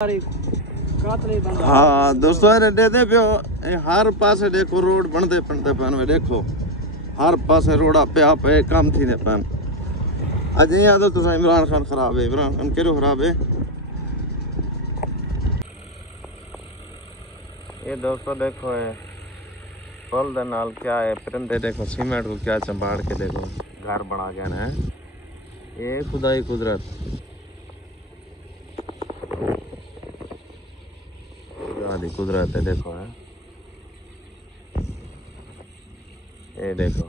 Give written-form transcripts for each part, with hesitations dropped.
हाँ दोस्तों दे पियो हर पासे देखो रोड बनते बनते पैन देखो हर पासे रोड़ा पे पे काम थी पैन अज याद तो इमरान खान खराब है इमरान खान केरो खराब है ये दोस्तों देखो है पुल दे नाल क्या है परिंदे देखो सीमेंट को क्या चंबाड़ के देखो घर बना गया है ये खुदाई कुदरत आदि कुदरत है देखो है ये देखो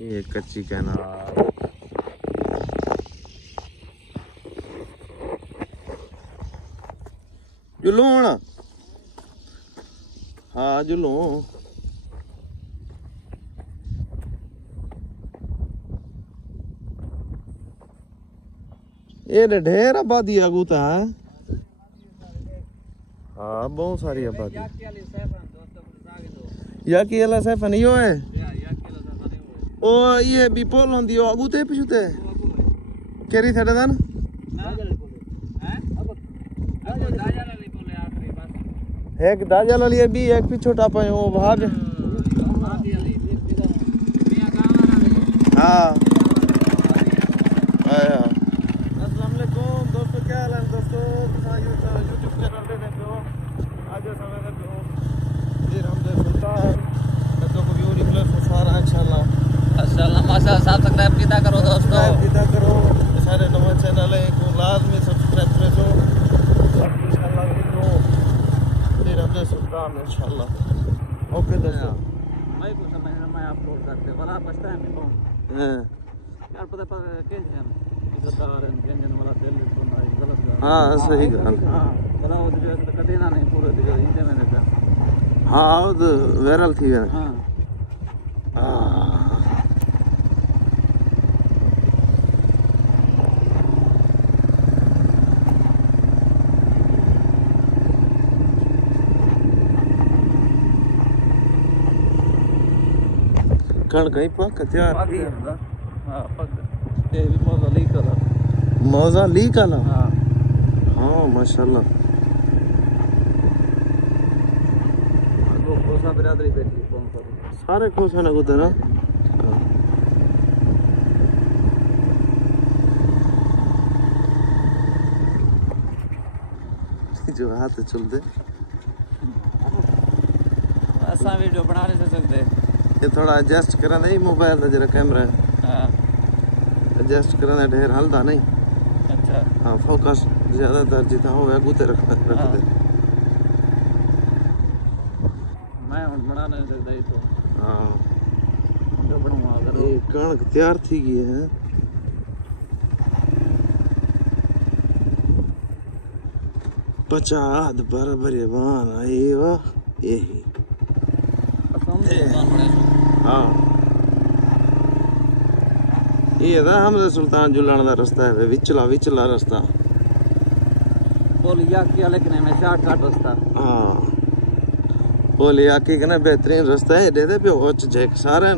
ये कच्ची कैनाल जुलू होना हाँ जुलू ये ढेर आबादी आगूता है हाँ बहुत सारी आबादी या की अला सैफ नहीं हो है ओ ये भी पोल होंदी ओ आगूते पिछुते केरी थड़े दन एक दाजा वाली भी एक पिछोटा पे वो वहां पे हाँ आया सब्सक्राइब कीता करो दोस्तों कीता करो सारे नवा चैनल है को लाजमी सब्सक्राइब करो इंशाल्लाह वीडियो फिर हमसे सुल्तान इंशाल्लाह ओके दोस्तों मैं कुछ समय मैं अपलोड करते वाला पछता है मैं कौन हां यार पता कैसे हम इज्जतदार हैं जन वाला दिल बनाई गलत हां सही गल हां चला वो जो कटे ना नहीं पूरे दिल इंजे मैंने कहा हां वो वायरल थी है हां कण कहीं पक तैयार हां पक ये भी मौजा ली कला मौजा ली कला हां हां माशाल्लाह वो कोसा बिरादरी बैठी कौन सा सारे खुश हैं ना कुछ ना जो हाथ चलते ऐसा वीडियो बना नहीं सकते ये थोड़ा एडजस्ट करना नहीं मोबाइल का जरा कैमरा हां एडजस्ट करना ढेर हलदा नहीं अच्छा हां फोकस ज्यादातर जितना होवे गुते रख दे मैं बना नहीं सकता ये तो हां जो बनवा अगर ये कणक तैयार थी गई है पचाद बराबर बान आई वाह यही हाँ ये था हमसे सुल्तान जुलान का रास्ता है विचला रास्ता बोलिया किया लेकिन मैं शॉर्टकट रास्ता हाँ बोलिया की कहना बेहतरीन रास्ता है दे पे उच जेक सारे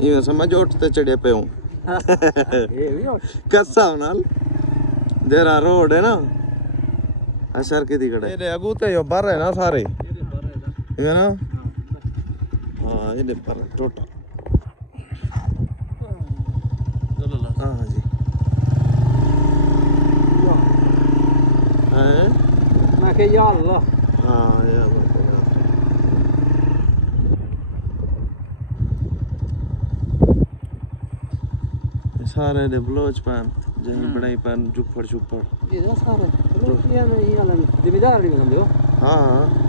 ये समझ उठते चढ़े पे हूँ कस्सा नाल देरा रोड है ना असर की दिखड़ा ये अगूते यो बार है ना सारे ये ना हाँ ये पर टोटल हाँ जी हैं मैं के या अल्लाह हाँ या अल्लाह सारे ने ब्लोच पान जहीं बनाई पान जुफड़ ये ना सारे ये नहीं वाला जिम्मेदार नहीं समझो हाँ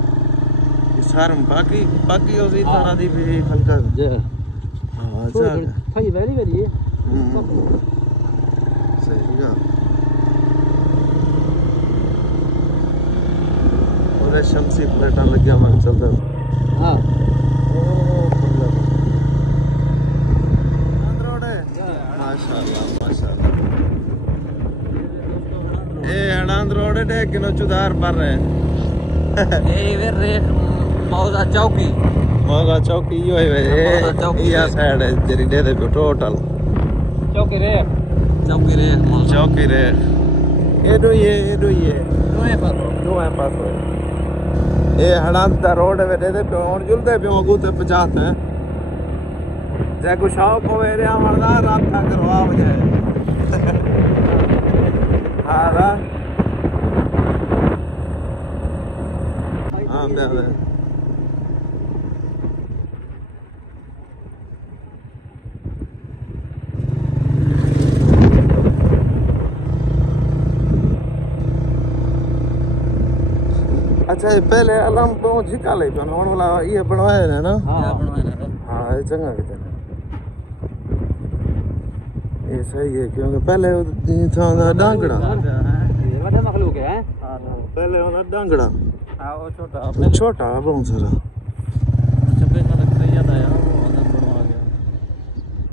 सारम बाकी उसी थाना दी भी हल्का जे हाँ जा भाई वेरी है सही गा और शमसी प्लेटा लग गया मन चलता हां माशाल्लाह ए अनंद रोड डे किलो चुदार पर रहे ए वे रे मौजा चौकी मौजा चौकी यो है ये साइड है तेरी दे दे टोटल चौकी रे ये दो है पास ये हड़ांता रोड है दे दे पे और जुलदे पे गुते 50 है जे को शौक होवे रे मरदा रात का करवा जाए हां हां बे अच्छा ये पहले अलम बहुत झिका ले तो होने वाला ये बनवाए है ना हां बनवाए है हां ये चंगा किते ये सही है क्योंकि पहले था डांगड़ा ये बड़ा मखलूक है हां पहले वाला डांगड़ा हां वो छोटा छोटा बहुत सारा अच्छा पैसा लगता है याद आया वो अंदर बनवा गया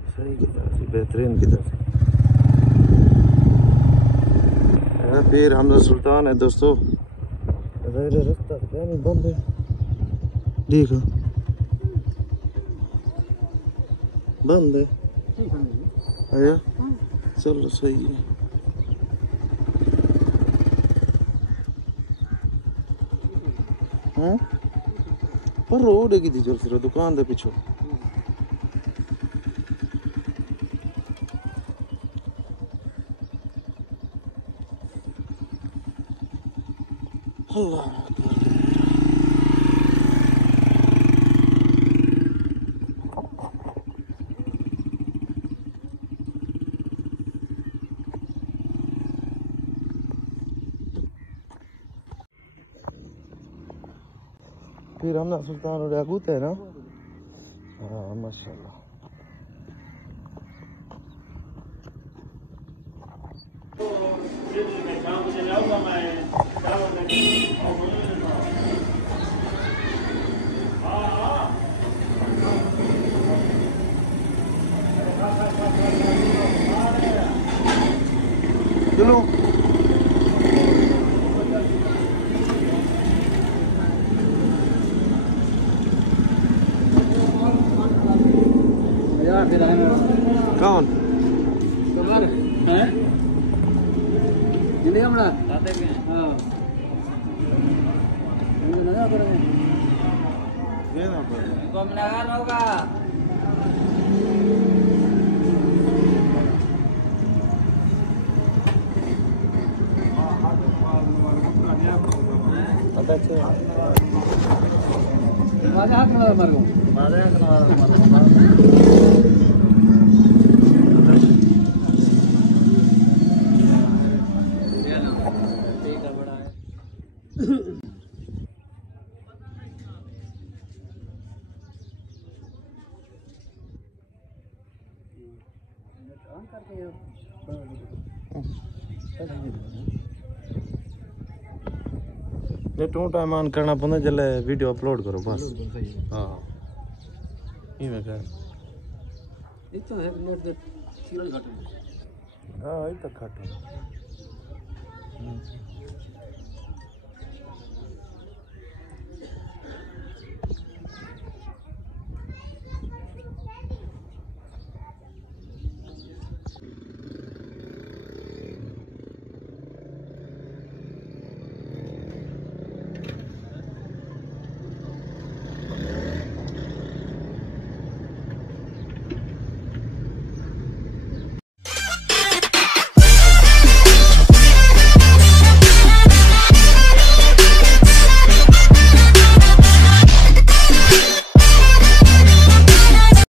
सही की तरह से बेहतरीन की तरह से फिर हमजा सुल्तान है दोस्तों रास्ता क्या नहीं बंद है देखो बंद है आया चलो सही है हाँ पर रोड की थी चल फिर दुकान दे पीछे अल्लाह फिर हम ना सुल्तान और अगूत है ना हाँ माशाल्लाह चलो कौन हैं जिंदगी हमरा दादे के हां ना करेंगे ये ना पर कम लगा होगा पता चल माझा हात मला मारगो माझा हात मला ये टू टाइम ऑन करना पड़ता जले वीडियो अपलोड करो बस हां ये मैं कह इतना है नेट दे सीरियल घट हां ये तक घट